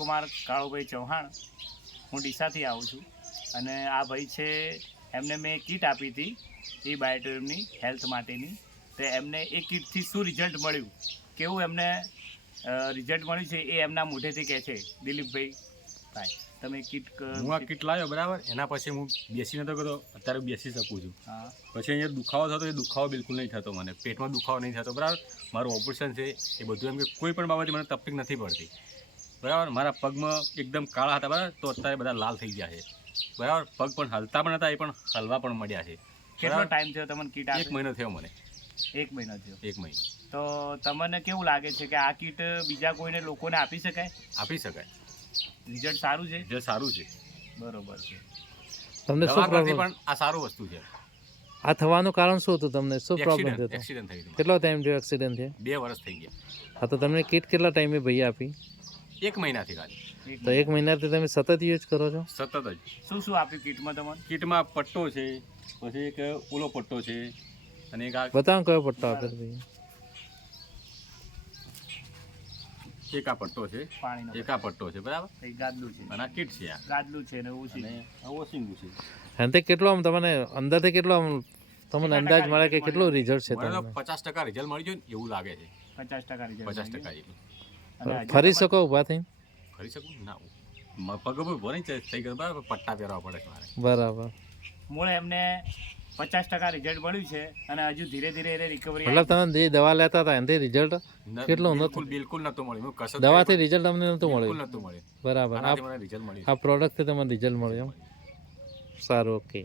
રાજકુમાર કાળુભાઈ ચૌહાણ, હું ડીસાથી આવું છું અને આ ભાઈ છે, એમને મેં કીટ આપી હતી એ બાયોટોરિયમની હેલ્થ માટેની. તો એમને એ કીટથી શું રિઝલ્ટ મળ્યું, કેવું એમને રિઝલ્ટ મળ્યું છે એ એમના મોઢેથી કહે છે. દિલીપભાઈ ભાઈ, તમે કીટ હું આ કીટ લાવ્યો બરાબર, એના પછી હું બેસી નતો કરતો, અત્યારે બેસી શકું છું. હા. પછી અહીંયા દુખાવો થતો, એ દુખાવો બિલકુલ નહીં થતો, મને પેટમાં દુખાવો નહીં થતો બરાબર. મારું ઓપરેશન છે એ બધું, એમ કે કોઈ પણ બાબતે મને તકલીફ નથી પડતી બરાબર. મારા પગમાં એકદમ કાળા હતા બરાબર, તો અત્યારે બધા લાલ થઈ ગયા છે બરાબર. પગ પણ હલતા પણ હતા, એ પણ હલવા પણ મળ્યા છે. કેટલો ટાઈમ થયો તમને કીટ આપી? 1 મહિનો થયો મને. 1 મહિનો થયો. 1 મહિનો. તો તમને કેવું લાગે છે કે આ કીટ બીજા કોઈને લોકોને આપી શકાય? આપી શકાય. રિઝલ્ટ સારું છે? જે સારું છે. બરોબર છે. તમને શું પ્રોબ્લેમ? પણ આ સારું વસ્તુ છે. આ થવાનું કારણ શું હતું? તમને શું પ્રોબ્લેમ થયો? એક્સિડન્ટ થઈ ગયું. કેટલો ટાઈમ થયો એક્સિડન્ટ થયો? 2 વર્ષ થઈ ગયા. હા, તો તમને કીટ કેટલા ટાઈમે ભાઈ આપી? 1 મહિનાથી ખાલી. તો 1 મહિનાથી તમે સતત યુઝ કરો છો? સતત જ. શું શું આપ્યું કીટમાં તમને? કીટમાં પટ્ટો છે, પછી એક ઓલો પટ્ટો છે, અને એક આ બતાવો કયો પટ્ટો આપ્યો ભાઈ? એક આ પટ્ટો છે, પાણીનો એક આ પટ્ટો છે બરાબર, એક ગાદલું છે, અને આ કીટ છે, આ ગાદલું છે ને ઓછી અને આ વોશિંગ છે. અને તે કેટલો આમ તમને અંદરથી કેટલો આમ તમને અંદાજ મળે કે કેટલું રિઝલ્ટ છે મને તો તમને? 50% રિઝલ્ટ મળી ગયું ને એવું લાગે છે. 50% રિઝલ્ટ. 50% જેટલું. અને હજી ફરી તમારે- શકો ઊભા થઈને? કરી શકું ના, પગ ઉપર નહીં થઈ ગયો બરાબર, પટ્ટા પહેરવા પડે છે મારે. બરાબર. મૂળ એમને 50% રિઝલ્ટ મળ્યું છે અને હજુ ધીરે ધીરે એને રિકવરી. મતલબ તમે જે દવા લેતા હતા એનાથી રિઝલ્ટ કેટલું નહોતું? બિલકુલ નતું મળ્યું. હું કસરત દવાથી રિઝલ્ટ તમને નહોતું બિલકુલ મળ્યું? નતું મળ્યું. બરાબર. આનાથી મને રિઝલ્ટ મળ્યું. આ પ્રોડક્ટથી તમને રિઝલ્ટ મળ્યું? સારું, ઓકે.